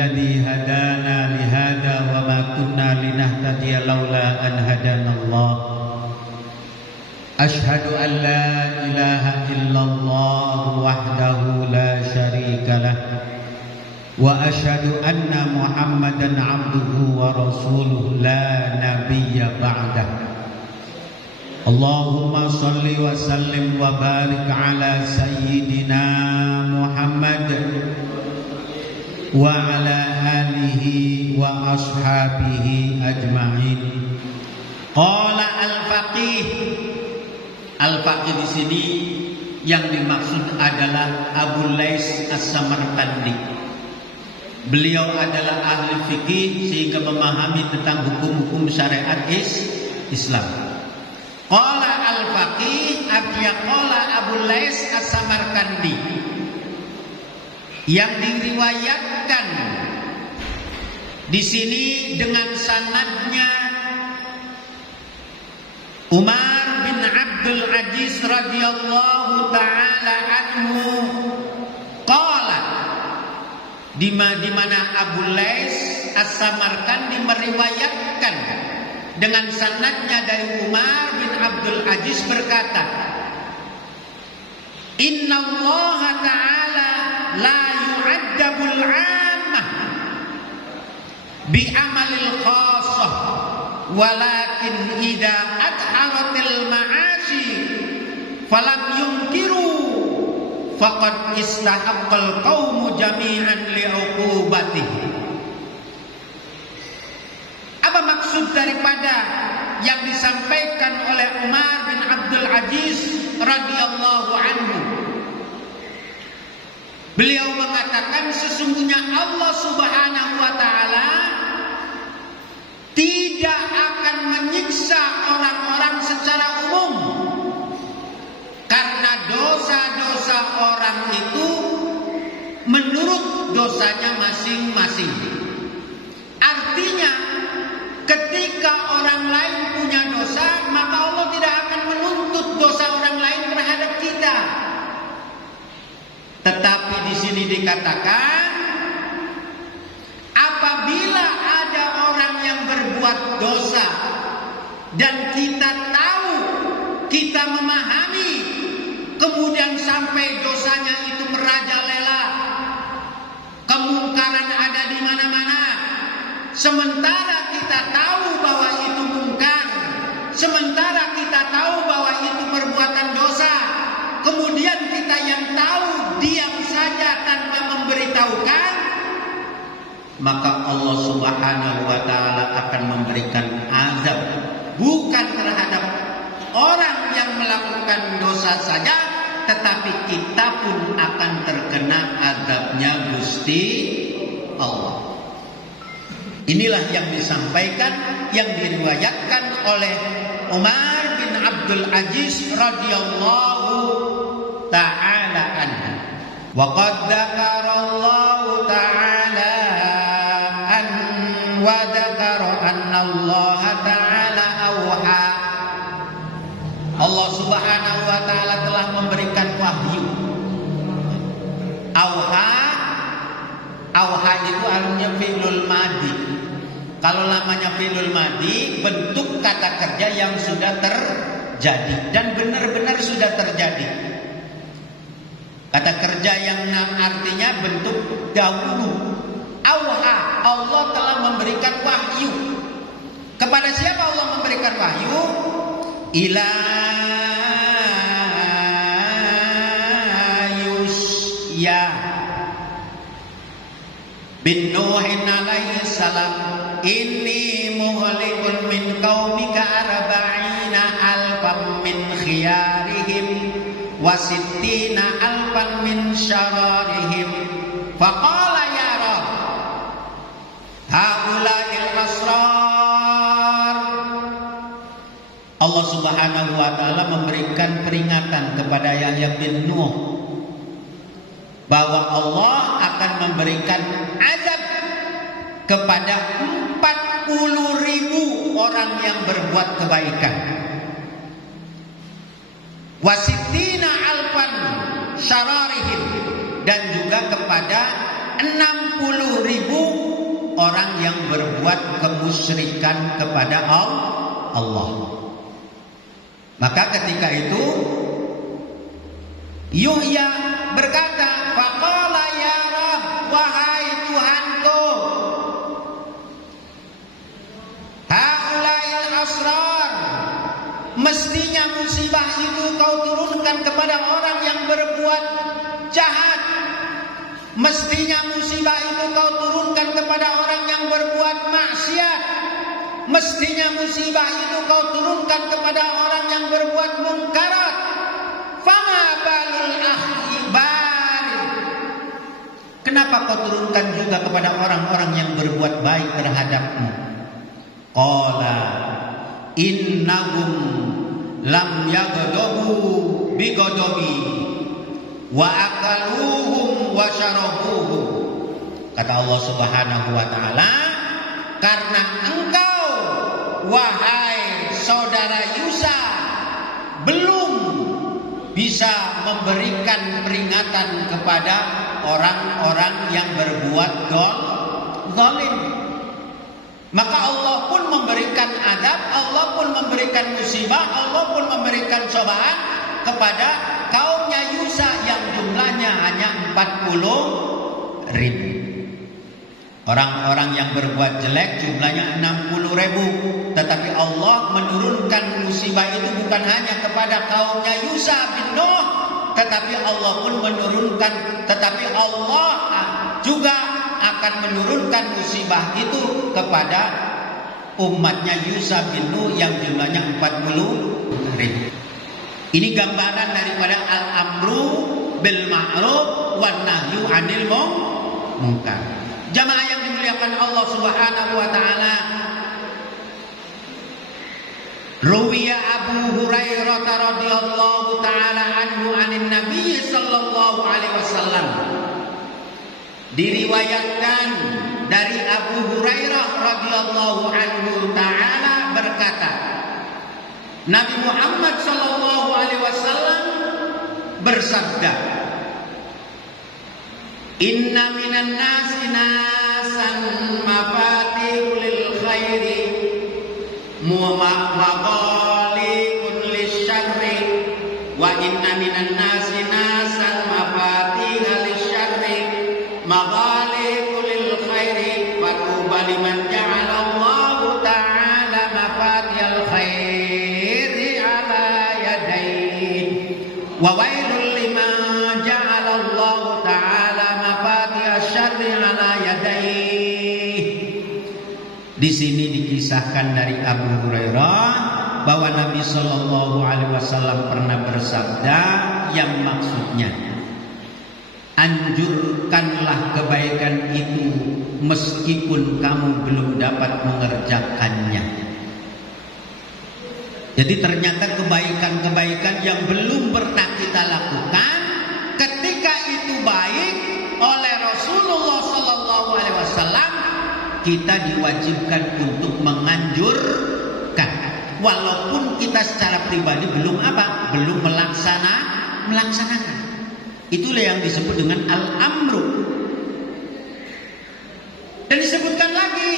الذي هدانا لهذا وما كنا لنهتدي لولا أن هدانا الله أشهد أن لا إله إلا الله وحده لا شريك له وأشهد أن محمدا عبده ورسوله لا نبي بعده اللهم صل وسلم وبارك على سيدنا محمد وعلى آله وأصحابه أجمعين. Qala al-faqih. Al-faqih di sini yang dimaksud adalah Abu Lais As-Samarqandi. Beliau adalah ahli fikih sehingga memahami tentang hukum-hukum syariat Islam. Qala al-faqih artinya qala Abu Lais As-Samarqandi, yang diriwayatkan di sini dengan sanadnya Umar bin Abdul Aziz radhiyallahu taala anhu qala, di mana Abu Lais As-Samarqandi meriwayatkan dengan sanadnya dari Umar bin Abdul Aziz berkata, Inna Allah Ta'ala la yu'addabul 'ammah bi amalil khassah walakin idza adharatil ma'asi falam yunkiru faqad istahaqqal qaumu jami'an li'uqubatihi. Apa maksud daripada yang disampaikan oleh Umar bin Abdul Aziz radhiyallahu anhu? Beliau mengatakan sesungguhnya Allah Subhanahu wa taala tidak akan menyiksa orang-orang secara umum karena dosa-dosa orang itu menurut dosanya masing-masing. Artinya ketika orang lain punya dosa, maka Allah tidak akan menuntut dosa orang lain terhadap kita. Tetapi di sini dikatakan apabila ada orang yang berbuat dosa dan kita tahu, kita memahami, kemudian sampai dosanya itu merajalela, kemungkaran ada di mana-mana, sementara kita tahu bahwa itu mungkar, sementara kita tahu bahwa itu perbuatan dosa, kemudian kita yang tahu diam saja tanpa memberitahukan, maka Allah Subhanahu wa taala akan memberikan azab bukan terhadap orang yang melakukan dosa saja, tetapi kita pun akan terkena azabnya Gusti Allah. Inilah yang disampaikan, yang diriwayatkan oleh Umar bin Abdul Aziz radhiyallahu ta'ala anhu. Wa qad dzakarallahu ta'ala wa dzakara anna Allah ta'ala auha. Allah Subhanahu wa taala telah memberikan wahyu. Auha itu artinya fi'lul madi. Kalau namanya fi'lul madi, bentuk kata kerja yang sudah terjadi dan benar-benar sudah terjadi. Kata kerja yang artinya bentuk dahulu. Auha, Allah telah memberikan wahyu. Kepada siapa Allah memberikan wahyu? Ila Yusya bin Nuhin alaihi salam, inni muhlikun min qaumika arba'ina alfan min khiyarihim wa sittina alfan min syararihim. Faqala ya Rabb, haula'il asrar. Allah Subhanahu wa taala memberikan peringatan kepada Yahya bin Nuh bahwa Allah akan memberikan azab kepada 40.000 orang yang berbuat kebaikan. Wasitina alfan syararihim, dan juga kepada 60.000 orang yang berbuat kemusyrikan kepada Allah. Maka ketika itu Yuhya berkata, faqala ya Rabb, wahai Tuhanku, haula'il asrar, mestinya musibah itu kau turunkan kepada orang yang berbuat jahat. Mestinya musibah itu kau turunkan kepada orang yang berbuat maksiat. Mestinya musibah itu kau turunkan kepada orang yang berbuat mungkarat. Fama balul ahlibar, kenapa kau turunkan juga kepada orang-orang yang berbuat baik terhadapmu? Qala innahum lam yaghdabu bighadabi wa akaluhum wa syarabuhum. Kata Allah Subhanahu wa taala, karena engkau wahai saudara Yusa belum bisa memberikan peringatan kepada orang-orang yang berbuat zalim, maka Allah pun memberikan adab, Allah pun memberikan musibah, Allah pun memberikan cobaan kepada kaumnya Yusa yang jumlahnya hanya 40.000. Orang-orang yang berbuat jelek jumlahnya 60.000, tetapi Allah menurunkan musibah itu bukan hanya kepada kaumnya Yusa bin Nuh, tetapi Allah pun menurunkan, tetapi Allah juga akan menurunkan musibah itu kepada umatnya Yusa bin Nuh yang jumlahnya 40.000. Ini gambaran daripada al-amru bil ma'ruf wan nahyu 'anil munkar. Jamaah yang dimuliakan Allah Subhanahu wa taala, ruwiya Abu Hurairah radhiyallahu taala anhu anin Nabi sallallahu alaihi wasallam, diriwayatkan dari Abu Hurairah radhiyallahu anhu taala berkata, Nabi Muhammad sallallahu alaihi wasallam bersabda, inna minan nasi nasan mafatihul lil khairi maghaliqun lisyarri wa inna minan nasi nasan mafatihul lisyarri maghaliqun lil khairi fatuba liman ja'ala Allahu ta'ala mafatihal khairi ala yadayhi wa wailul liman ja'ala Allahu ta'ala Di sini dikisahkan dari Abu Hurairah bahwa Nabi Shallallahu Alaihi Wasallam pernah bersabda yang maksudnya, anjurkanlah kebaikan itu meskipun kamu belum dapat mengerjakannya. Jadi ternyata kebaikan-kebaikan yang belum pernah kita lakukan, ketika itu baik oleh Rasulullah Sallallahu Alaihi Wasallam, kita diwajibkan untuk menganjurkan, walaupun kita secara pribadi belum belum melaksanakan. Itulah yang disebut dengan al-amru. Dan disebutkan lagi,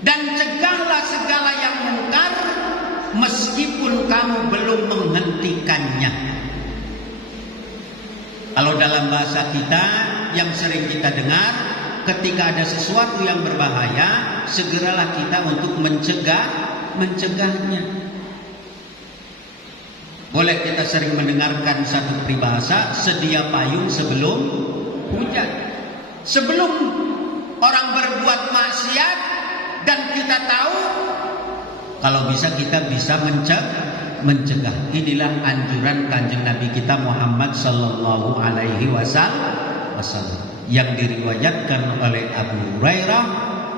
dan cegahlah segala yang mungkar meskipun kamu belum menghentikannya. Kalau dalam bahasa kita yang sering kita dengar, ketika ada sesuatu yang berbahaya, segeralah kita untuk mencegahnya. Boleh kita sering mendengarkan satu peribahasa, sedia payung sebelum hujan. Sebelum orang berbuat maksiat dan kita tahu, kalau bisa kita bisa mencegah. Inilah anjuran Kanjeng Nabi kita Muhammad sallallahu alaihi wasallam yang diriwayatkan oleh Abu Hurairah.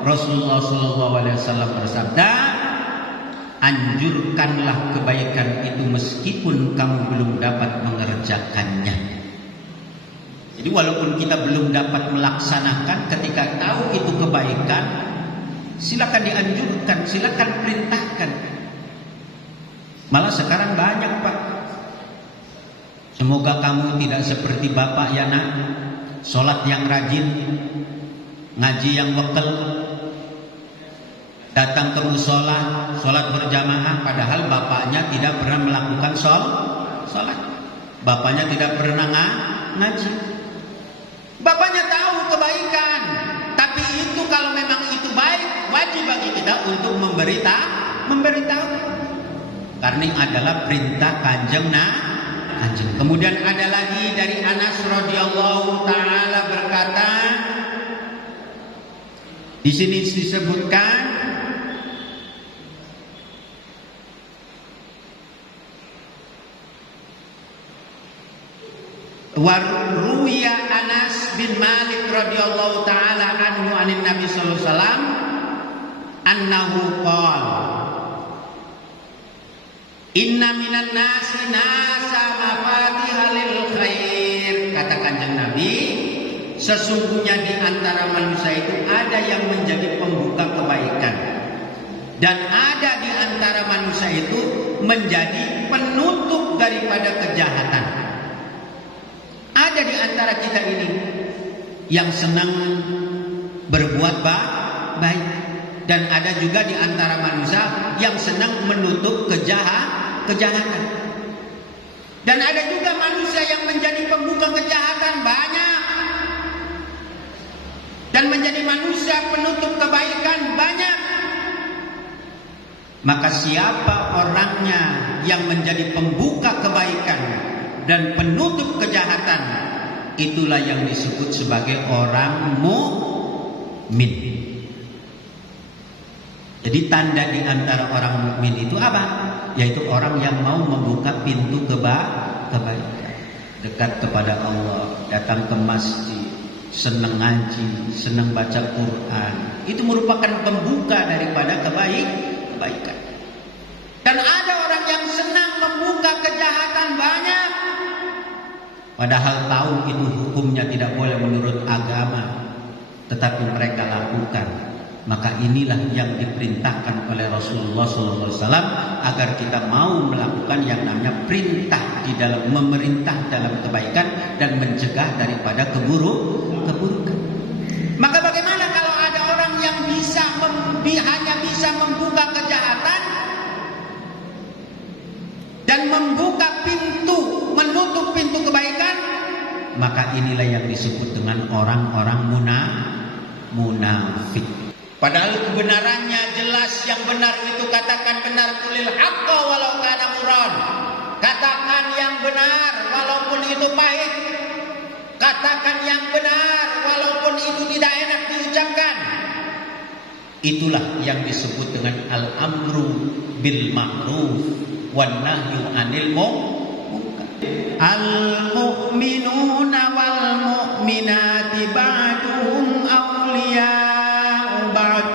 Rasulullah sallallahu alaihi wasallam bersabda, anjurkanlah kebaikan itu meskipun kamu belum dapat mengerjakannya. Jadi walaupun kita belum dapat melaksanakan, ketika tahu itu kebaikan, silakan dianjurkan, silakan perintahkan. Malah sekarang banyak, Pak. Semoga kamu tidak seperti bapak ya nak. sholat yang rajin, ngaji yang bekal, datang ke musola, sholat berjamaah, padahal bapaknya tidak pernah melakukan sholat. Bapaknya tidak pernah ngaji. Bapaknya tahu kebaikan, tapi itu kalau memang itu baik, wajib bagi kita untuk memberitahu. Karena ini adalah perintah kanjeng Nabi. Kemudian ada lagi dari Anas radhiyallahu taala berkata, di sini disebutkan Waruya Anas bin Malik radhiyallahu taala anhu anin Nabi sallallahu alaihi wasallam annahu qala inna minan nasi nasa mafatihal lil khair. Kata kanjeng Nabi, sesungguhnya di antara manusia itu ada yang menjadi pembuka kebaikan dan ada di antara manusia itu menjadi penutup daripada kejahatan. Ada di antara kita ini yang senang berbuat baik, dan ada juga di antara manusia yang senang menutup kejahatan. Dan ada juga manusia yang menjadi pembuka kejahatan banyak, dan menjadi manusia penutup kebaikan banyak. Maka siapa orangnya yang menjadi pembuka kebaikan dan penutup kejahatan, itulah yang disebut sebagai orang mukmin. Jadi tanda di antara orang mukmin itu apa? Yaitu orang yang mau membuka pintu kebaikan, dekat kepada Allah, datang ke masjid, senang ngaji, senang baca Quran. Itu merupakan pembuka daripada kebaikan. Dan ada orang yang senang membuka kejahatan banyak, padahal tahu itu hukumnya tidak boleh menurut agama, tetapi mereka lakukan. Maka inilah yang diperintahkan oleh Rasulullah SAW agar kita mau melakukan yang namanya perintah di dalam memerintah dalam kebaikan dan mencegah daripada keburukan. Maka bagaimana kalau ada orang yang hanya bisa membuka kejahatan dan membuka pintu, menutup pintu kebaikan? Maka inilah yang disebut dengan orang-orang munafik. Padahal kebenarannya jelas, yang benar itu katakan benar, qulil haqqa walau kana murran. Katakan yang benar walaupun itu pahit. Katakan yang benar walaupun itu tidak enak diucapkan. Itulah yang disebut dengan al-amru bil ma'ruf wan nahyu 'anil munkar. Al-mu'minuna wal mu'minati ba'duhum awliya'u ba'd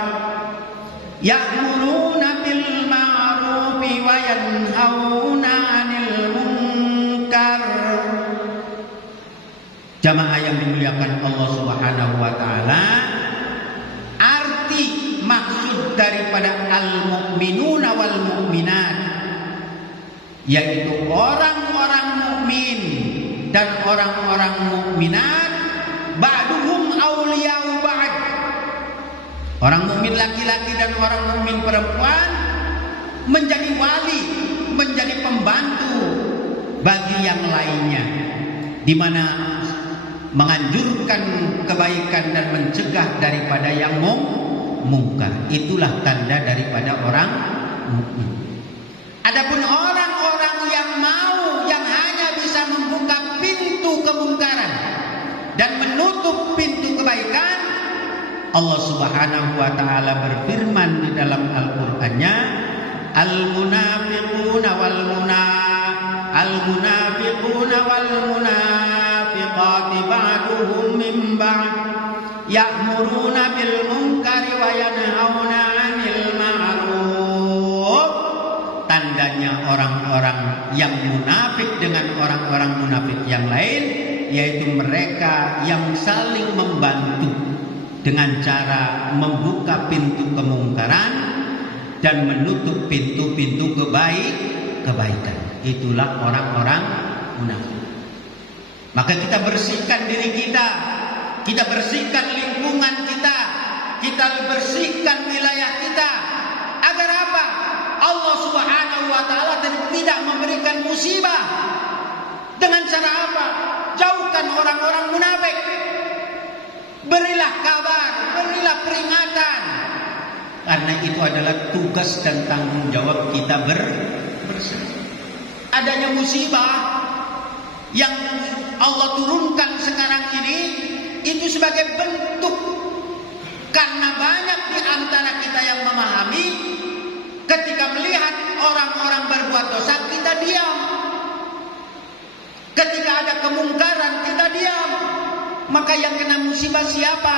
ya'muruna bil ma'rufi wa yanhauna 'anil munkar. Jamaah yang dimuliakan Allah Subhanahu wa taala, arti maksud daripada al-mu'minuna wal mu'minat yaitu orang-orang mukmin dan orang-orang mukminat, ba'duhum awliya'u ba'd. Orang mukmin laki-laki dan orang mukmin perempuan menjadi wali, menjadi pembantu bagi yang lainnya, di mana menganjurkan kebaikan dan mencegah daripada yang mungkar. Itulah tanda daripada orang mukmin. Adapun orang-orang yang hanya bisa membuka pintu kemungkaran dan menutup pintu kebaikan, Allah Subhanahu wa taala berfirman di dalam Al-Qur'annya, al-munafiquna wal munafiqati ba'duhum min ba'd ya'muruna bil munkari wa yanhauna 'anil ma'ruf. Tandanya orang-orang yang munafik dengan orang-orang munafik yang lain, yaitu mereka yang saling membantu dengan cara membuka pintu kemungkaran dan menutup pintu-pintu kebaikan. Itulah orang-orang munafik. Maka kita bersihkan diri kita, kita bersihkan lingkungan kita, kita bersihkan wilayah kita. Agar apa? Allah Subhanahu wa taala tidak memberikan musibah. Dengan cara apa? Jauhkan orang-orang munafik. Berilah kabar, berilah peringatan. Karena itu adalah tugas dan tanggung jawab kita bersama. Adanya musibah yang Allah turunkan sekarang ini itu sebagai bentuk, karena banyak di antara kita yang memahami ketika melihat orang-orang berbuat dosa kita diam. Ketika ada kemungkaran kita diam. Maka yang kena musibah siapa?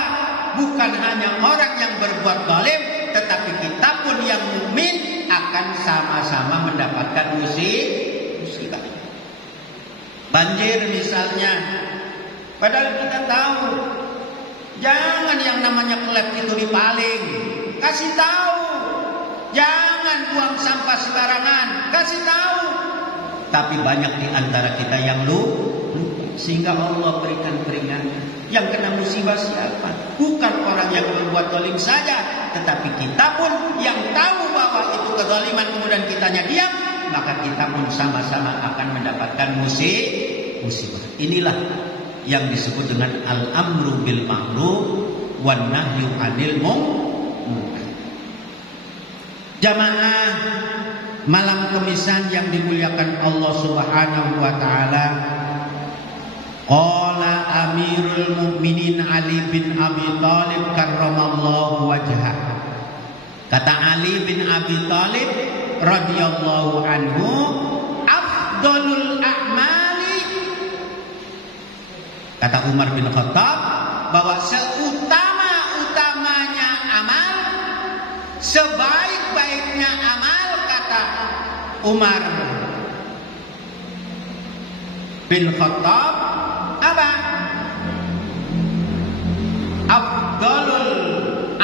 Bukan hanya orang yang berbuat zalim, tetapi kita pun yang mukmin akan sama-sama mendapatkan musibah. Banjir misalnya, padahal kita tahu jangan yang namanya klep itu dipaling, kasih tahu. Jangan buang sampah sembarangan, kasih tahu. Tapi banyak di antara kita yang lupa, sehingga Allah berikan peringatan. Yang kena musibah siapa? Bukan orang yang berbuat zalim saja, tetapi kita pun yang tahu bahwa itu kezaliman kemudian kitanya diam, maka kita pun sama-sama akan mendapatkan musibah. Inilah yang disebut dengan al-amru bil ma'ruf wan nahyu 'anil munkar. Jamaah malam Kemisan yang dimuliakan Allah Subhanahu wa taala, qala Amirul Mukminin Ali bin Abi Thalib karramallahu wajhah. Kata Ali bin Abi Thalib radhiyallahu anhu, afdalul a'mali, kata Umar bin Khattab, bahwa seutama-utamanya amal, sebaik-baiknya amal, kata Umar bin Khattab, apa? Afdalul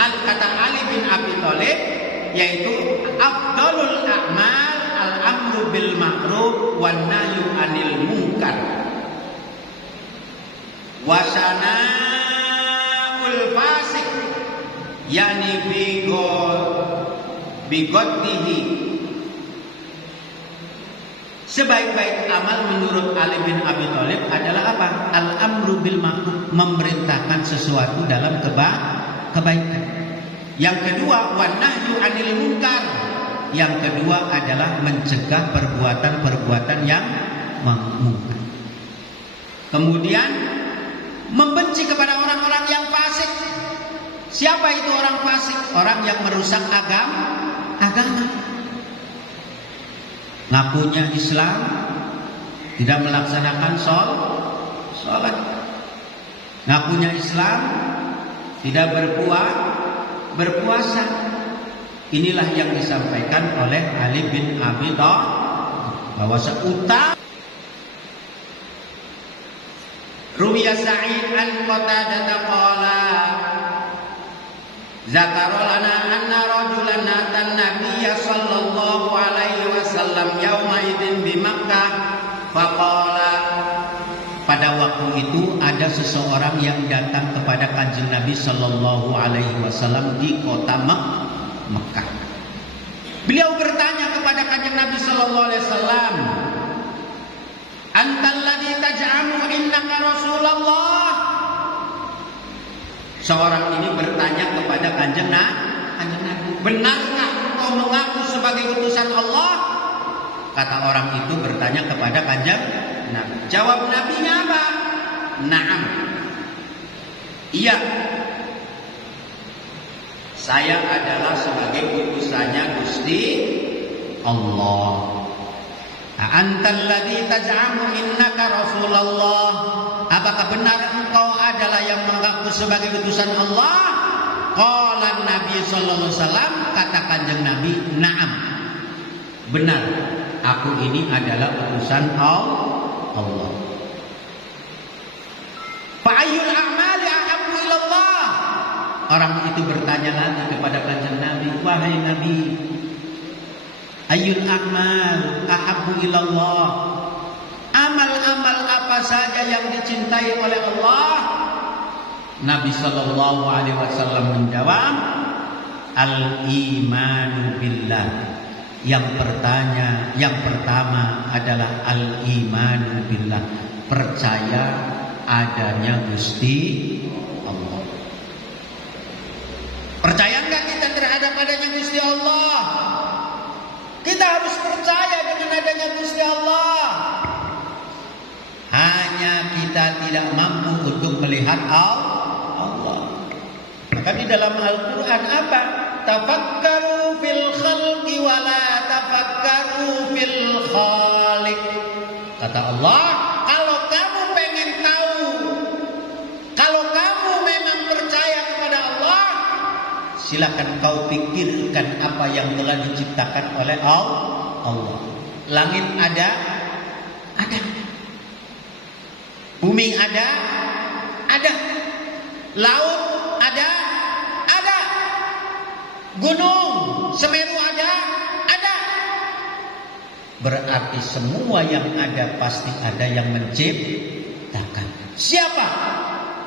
kata Ali bin Abi Thalib, yaitu afdalul a'mal al-amru bil ma'ruf wan nahyu 'anil munkar wa sana'ul fasik, yani bigoddihi. Sebaik-baik amal menurut Ali bin Abi Thalib adalah apa? Al-amru bil ma'ruf, memerintahkan sesuatu dalam kebaikan. Yang kedua, wan nahyu 'anil munkar. Yang kedua adalah mencegah perbuatan-perbuatan yang mungkar. Kemudian membenci kepada orang-orang yang fasik. Siapa itu orang fasik? Orang yang merusak agama. Ngakunya Islam, tidak melaksanakan sholat. Ngakunya Islam, tidak berpuasa. Inilah yang disampaikan oleh Ali bin Abi Thalib, bahwa seutama Ruwiya Sa'id al-Qatadah qala zakara lana anna rajulan atan nabiyya sallallahu alaihi wasallam yauma idzin bi Makkah faqala, pada waktu itu ada seseorang yang datang kepada Kanjeng Nabi sallallahu alaihi wasallam di kota Mekah. Beliau bertanya kepada Kanjeng Nabi sallallahu alaihi wasallam, antal ladzi taj'amu innaka rasulullah. Seorang ini bertanya kepada Kanjeng Nabi, benarkah engkau mengaku sebagai utusan Allah? Kata orang itu bertanya kepada Kanjeng Nabi. Jawab Nabinya apa? Naam. Iya. Saya adalah sebagai utusannya Gusti Allah. Antal ladzi taj'amu innaka rasulullah. Apakah benar engkau adalah yang mengaku sebagai utusan Allah? Qala Nabi sallallahu alaihi wasallam, kata Kanjeng Nabi, na'am. Benar, aku ini adalah utusan Allah. Fa ayyul a'mali ahabbu ilallah. Orang itu bertanya lagi kepada Kanjeng Nabi, wahai Nabi, ayyul a'mal ahabbu ilallah. amal-amal apa saja yang dicintai oleh Allah? Nabi Shallallahu Alaihi Wasallam menjawab, al-imanu billah. Yang pertama adalah al-imanu billah, percaya adanya Gusti Allah. Percaya enggak kita terhadap adanya Gusti Allah? Kita harus percaya dengan adanya Gusti Allah. Hanya kita tidak mampu untuk melihat Allah. Maka di dalam Al-Quran apa? Tafakkaru fil khalqi wa la tafakkaru fil khaliq. Kata Allah, kalau kamu pengen tahu, kalau kamu memang percaya kepada Allah, silakan kau pikirkan apa yang telah diciptakan oleh Allah. Langit ada. Bumi ada. Laut ada. Gunung Semeru ada. Berarti semua yang ada pasti ada yang menciptakan. Siapa?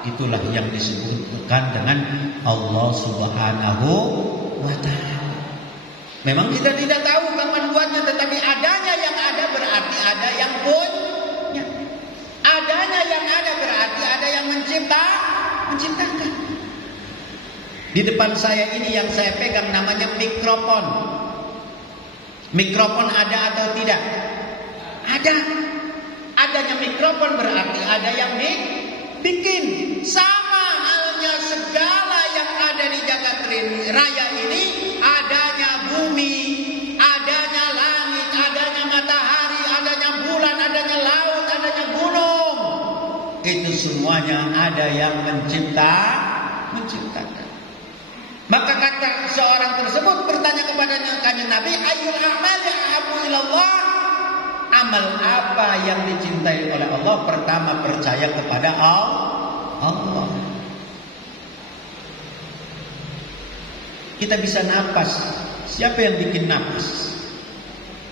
Itulah yang disebutkan dengan Allah Subhanahu wa ta'ala. Memang kita tidak tahu kapan buatnya, tetapi adanya yang ada berarti ada yang punya. Adanya yang ada berarti ada yang menciptakan. Di depan saya ini yang saya pegang namanya mikrofon. Mikrofon ada atau tidak? Ada. Adanya mikrofon berarti ada yang bikin. Sama halnya segala yang ada di jagat raya ini, adanya bumi, adanya langit, adanya matahari, adanya bulan, adanya laut, adanya gunung. Itu semuanya ada yang menciptakan. Maka kata seorang tersebut bertanya kepada kanjeng Nabi, ayyul a'mali ahabbu ilallah? Amal apa yang dicintai oleh Allah? Pertama, percaya kepada Allah. Kita bisa napas, siapa yang bikin napas?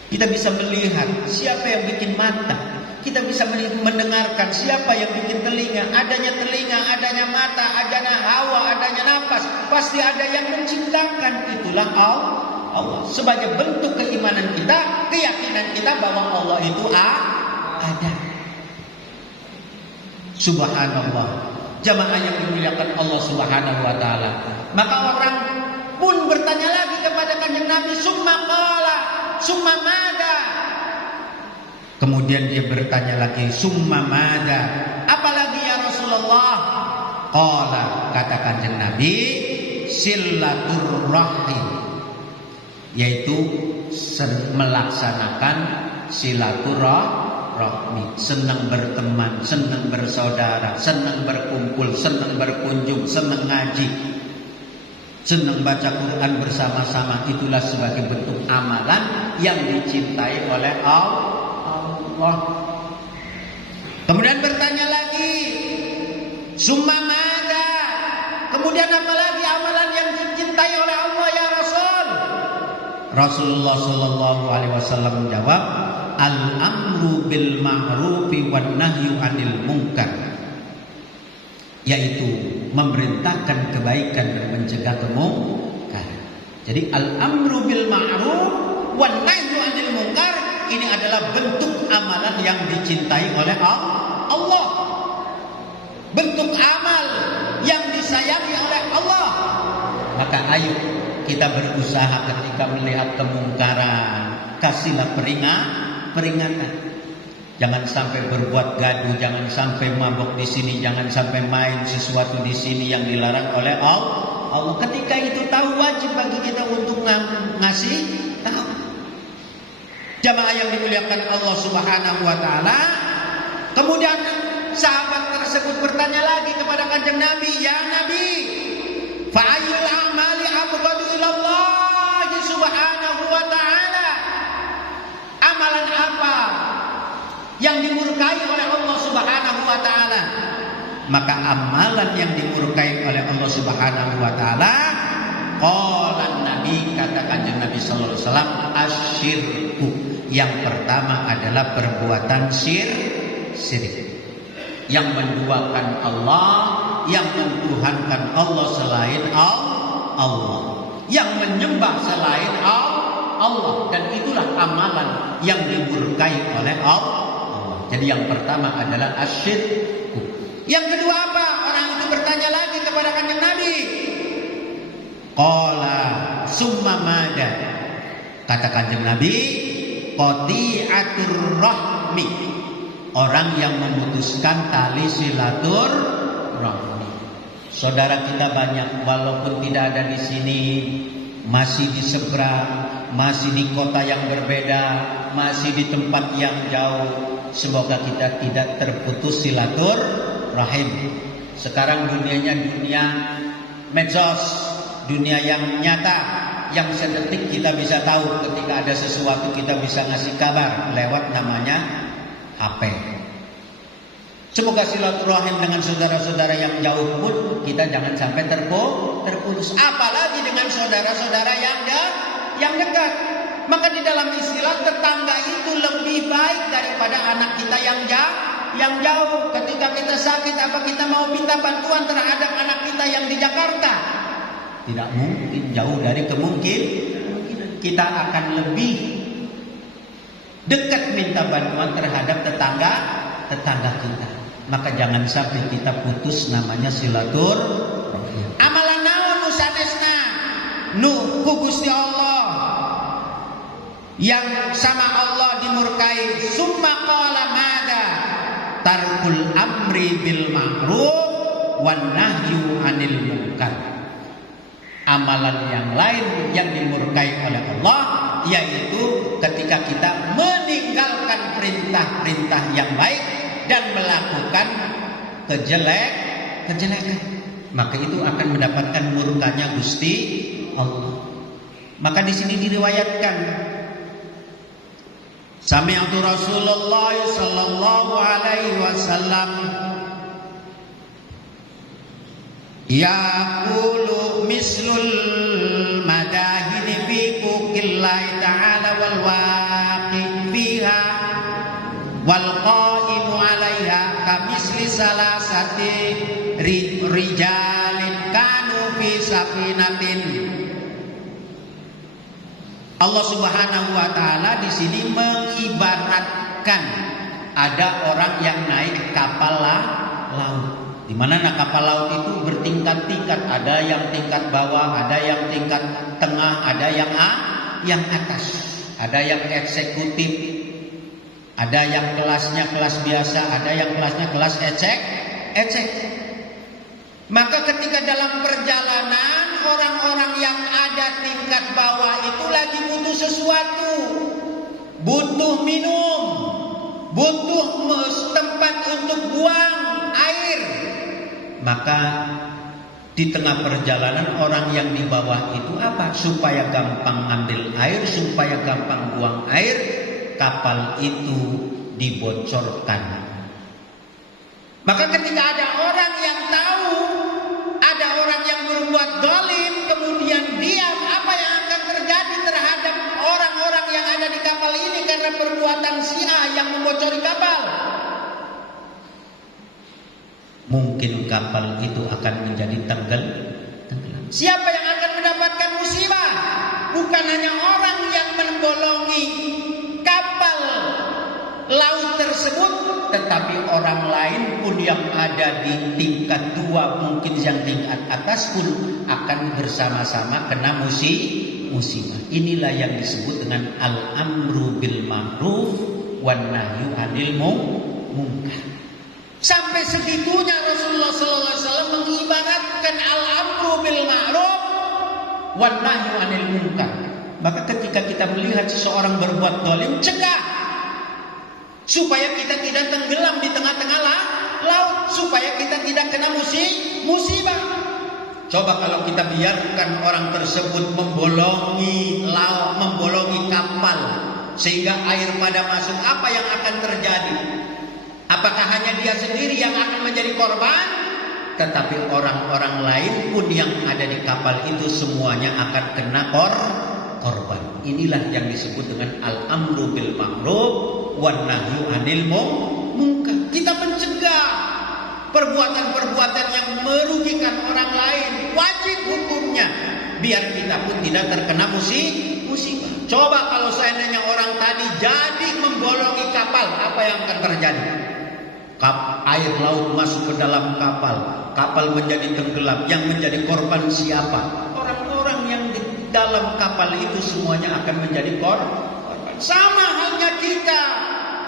Kita bisa melihat, siapa yang bikin mata? Kita bisa mendengarkan, siapa yang bikin telinga? Adanya telinga, adanya mata, adanya hawa, adanya napas, pasti ada yang menciptakan. Itulah Allah. Sebagai bentuk keimanan kita, keyakinan kita bahwa Allah itu ada. Subhanallah. Jamaah yang dimuliakan Allah Subhanahu wa ta'ala. Maka orang pun bertanya lagi kepada kanjeng Nabi, summa qala, summa mada. Kemudian dia bertanya lagi, summa mada, apalagi ya Rasulullah? Qala, kata kanjeng Nabi, silaturrahim, yaitu melaksanakan silaturahmi, senang berteman, senang bersaudara, senang berkumpul, senang berkunjung, senang ngaji, senang baca Quran bersama-sama. Itulah sebagai bentuk amalan yang dicintai oleh Allah. Kemudian bertanya lagi, summa mada, kemudian apa lagi amalan yang dicintai oleh Allah ya Rasul? Rasulullah Shallallahu Alaihi Wasallam menjawab, al-amru bil ma'rufi wan nahyu 'anil munkar, yaitu memerintahkan kebaikan dan mencegah kemungkaran. Jadi al-amru bil ma'ruf wan nahyu 'anil munkar, ini adalah bentuk amalan yang dicintai oleh Allah. Bentuk amal yang disayangi oleh Allah. Maka ayo kita berusaha ketika melihat kemungkaran, kasihlah peringatan. Jangan sampai berbuat gaduh, jangan sampai mabok di sini, jangan sampai main sesuatu di sini yang dilarang oleh Allah. Ketika itu tahu, wajib bagi kita untuk ngasih tahu. Jamaah yang dimuliakan Allah Subhanahu wa ta'ala. Kemudian sahabat tersebut bertanya lagi kepada kanjeng Nabi, ya Nabi, fa'ayyul a'mali abghadu ilallahi Subhanahu wa ta'ala? Amalan apa yang dimurkai oleh Allah Subhanahu wa ta'ala? Maka amalan yang dimurkai oleh Allah Subhanahu wa ta'ala, qala Nabi, kata kanjeng Nabi sallallahu alaihi wasallam, asyirku. Yang pertama adalah perbuatan syirik. syirik. Yang menduakan Allah, yang mentuhankan Allah selain Allah, yang menyembah selain Allah, dan itulah amalan yang dimurkai oleh Allah. Jadi yang pertama adalah asyirk. Yang kedua apa? Orang itu bertanya lagi kepada Kanjeng Nabi. Qala summa mada. Kata Kanjeng Nabi, qati'atur rahmi. Orang yang memutuskan tali silaturahmi. Saudara kita banyak, walaupun tidak ada di sini, masih di seberang, masih di kota yang berbeda, masih di tempat yang jauh. Semoga kita tidak terputus silaturahim. Sekarang dunianya dunia medsos, dunia yang nyata, yang sedetik kita bisa tahu. Ketika ada sesuatu kita bisa ngasih kabar lewat namanya HP. Semoga silaturahim dengan saudara-saudara yang jauh pun kita jangan sampai terputus. Apalagi dengan saudara-saudara yang dekat. Maka di dalam istilah tetangga itu lebih baik daripada anak kita yang jauh. Ketika kita sakit, apa kita mau minta bantuan terhadap anak kita yang di Jakarta? Tidak mungkin, jauh dari kemungkinan. Kita akan lebih dekat minta bantuan terhadap tetangga kita. Maka jangan sampai kita putus namanya silaturahim. Amalan naon nu sanesna nu ku Gusti Allah yang sama Allah dimurkai. Summa qala mada tarkul amri bil ma'ruf wan nahyu 'anil munkar. Amalan yang lain yang dimurkai oleh Allah yaitu ketika kita meninggalkan perintah-perintah yang baik dan melakukan kejelekan, maka itu akan mendapatkan murkanya Gusti Allah. Maka di sini diriwayatkan, sami'tu Rasulullah sallallahu alaihi wasallam yaqulu mislul madahini fi quqillahi ta'ala wal waqi fiha wal qaimu 'alaiha kamisli salasati rijalin kanu fi safinatin. Allah Subhanahu wa taala di sini mengibaratkan ada orang yang naik kapal laut. Di mana kapal laut itu bertingkat-tingkat, ada yang tingkat bawah, ada yang tingkat tengah, ada yang atas, ada yang eksekutif, ada yang kelasnya kelas biasa, ada yang kelasnya kelas ecek. Maka ketika dalam perjalanan orang-orang yang ada tingkat bawah itu lagi butuh sesuatu, butuh minum, butuh tempat untuk buang air. Maka di tengah perjalanan orang yang di bawah itu apa? Supaya gampang ambil air, supaya gampang buang air, kapal itu dibocorkan. Maka ketika ada orang yang tahu ada orang yang berbuat zalim kemudian diam, apa yang akan terjadi terhadap orang-orang yang ada di kapal ini karena perbuatan si A yang membocori kapal? Mungkin kapal itu akan menjadi tenggelam. Siapa yang akan mendapatkan musibah? Bukan hanya orang yang membolongi kapal laut tersebut, tetapi orang lain pun yang ada di tingkat 2, mungkin yang tingkat atas pun akan bersama-sama kena musibah. Inilah yang disebut dengan al-amru bil ma'ruf wan nahyu 'anil munkar. Sampai segitunya Rasulullah sallallahu alaihi wasallam mengibaratkan al-amru bil ma'ruf wan nahyu 'anil munkar. Maka ketika kita melihat seseorang berbuat zalim, cegah supaya kita tidak tenggelam di tengah-tengah laut, supaya kita tidak kena musibah. Coba kalau kita biarkan orang tersebut membolongi laut, membolongi kapal sehingga air pada masuk, apa yang akan terjadi? Apakah hanya dia sendiri yang akan menjadi korban? Tetapi orang-orang lain pun yang ada di kapal itu semuanya akan kena korban. Inilah yang disebut dengan al-amru bil ma'ruf wan nahyu 'anil munkar. Kita mencegah perbuatan-perbuatan yang merugikan orang lain. Wajib hukumnya, biar kita pun tidak terkena musibah. Coba kalau seandainya orang tadi jadi membolongi kapal, apa yang akan terjadi? Air laut masuk ke dalam kapal menjadi tenggelam. Yang menjadi korban siapa? Orang-orang yang di dalam kapal itu semuanya akan menjadi korban. Sama halnya kita.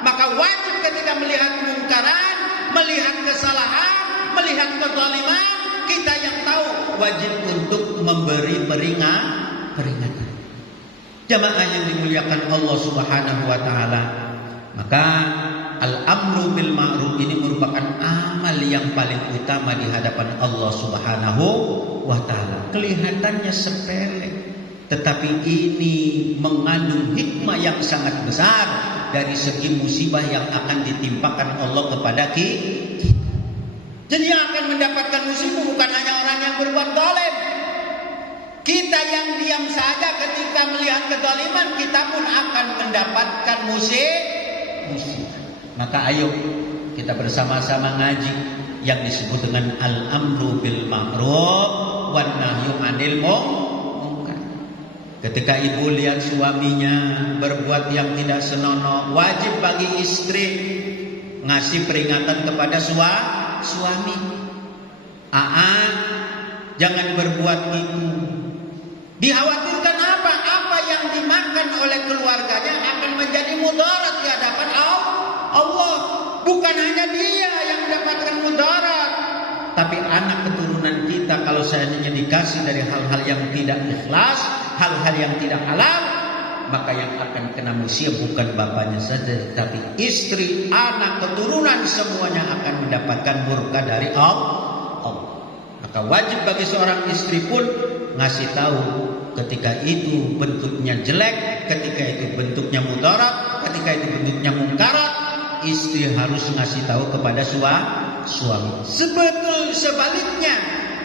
Maka wajib ketika melihat mungkaran, melihat kesalahan, melihat kezaliman, kita yang tahu wajib untuk memberi peringatan. Jamaah yang dimuliakan Allah Subhanahu wa taala, maka al-amru bil ma'ruf ini merupakan amal yang paling utama di hadapan Allah Subhanahu wa taala. Kelihatannya sepele, tetapi ini mengandung hikmah yang sangat besar dari segi musibah yang akan ditimpakan Allah kepada kita. Jadi yang akan mendapatkan musibah bukan hanya orang yang berbuat zalim. Kita yang diam saja ketika melihat kezaliman, kita pun akan mendapatkan musibah. Maka ayo kita bersama-sama ngaji yang disebut dengan al-amru bil ma'ruf wan nahyu 'anil munkar. Ketika ibu lihat suaminya berbuat yang tidak senonoh, wajib bagi istri ngasih peringatan kepada suami. Jangan berbuat itu. Dikhawatirkan apa? Apa yang dimakan oleh keluarganya akan menjadi mudarat di hadapan Allah. Bukan hanya dia yang mendapatkan mudarat, tapi anak keturunan kita kalau seandainya dikasih dari hal-hal yang tidak ikhlas, hal-hal yang tidak halal, maka yang akan kena musibah bukan bapaknya saja, tapi istri, anak, keturunan semuanya akan mendapatkan murka dari Allah. Maka wajib bagi seorang istri pun ngasih tahu ketika itu bentuknya jelek, ketika itu bentuknya mudarat, ketika itu bentuknya mungkarat, istri harus ngasih tahu kepada suami. Sebaliknya,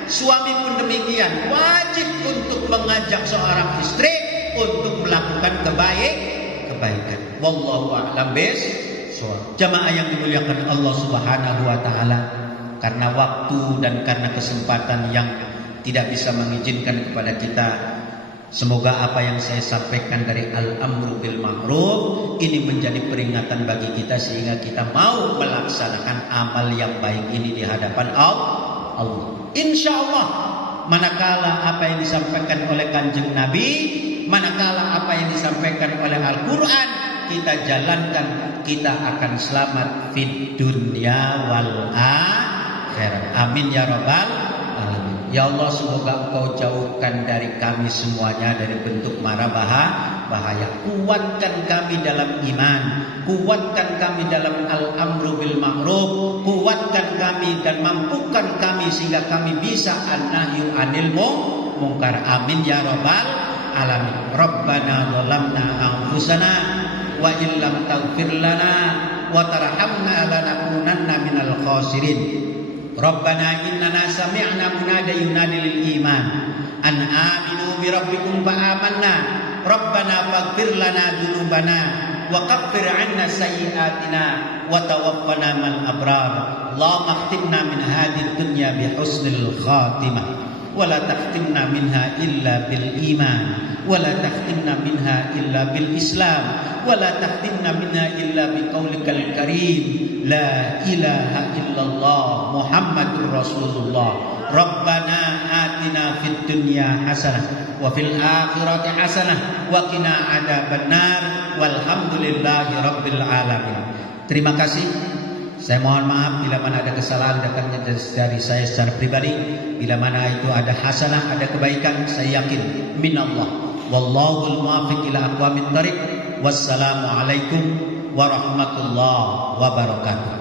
suami pun demikian, wajib untuk mengajak seorang istri untuk melakukan kebaikan. Wallahu a'lam bishawab. Jamaah yang dimuliakan Allah Subhanahu wa taala, karena waktu dan karena kesempatan yang tidak bisa mengizinkan kepada kita, semoga apa yang saya sampaikan dari al-amru bil ma'ruf ini menjadi peringatan bagi kita sehingga kita mau melaksanakan amal yang baik ini di hadapan Allah. Insyaallah, manakala apa yang disampaikan oleh Kanjeng Nabi, manakala apa yang disampaikan oleh Al-Quran kita jalankan, kita akan selamat fid dunya wal akhirat. Amin ya rabbal alamin. Ya Allah, semoga Engkau jauhkan dari kami semuanya dari bentuk mara bahaya. Kuatkan kami dalam iman, kuatkan kami dalam al-amru bil ma'ruf, kuatkan kami dan mampukan kami sehingga kami bisa an-nahyu 'anil munkar. Amin ya rabbal alamin. Rabbana zalamna anfusana wa illam taghfir lana wa tarhamna lanakunanna minal khasirin. Rabbana innana sami'na munada yunadi lil iman an aminu bi rabbikum fa amanna. Rabbana faghfir lana dzunubana wa kaffir 'anna sayyi'atina wa tawaffana mal abrar. Allahumma khtimna min hadhihi dunya bi husnil khatimah wa la takhtimna minha illa bil iman wa la takhtimna minha illa bil islam wa la takhtimna minha illa bi qaulikal karim la ilaha illallah Muhammadur Rasulullah. Rabbana atina fid dunya hasanah wa fil akhirati hasanah wa qina adzabannar walhamdulillahi rabbil alamin. Terima kasih. Saya mohon maaf bila mana ada kesalahan datangnya dari saya secara pribadi. Bila mana itu ada hasanah, ada kebaikan, saya yakin minallah. Wallahul muwaffiq ila aqwamit thariq. Wassalamualaikum warahmatullahi wabarakatuh.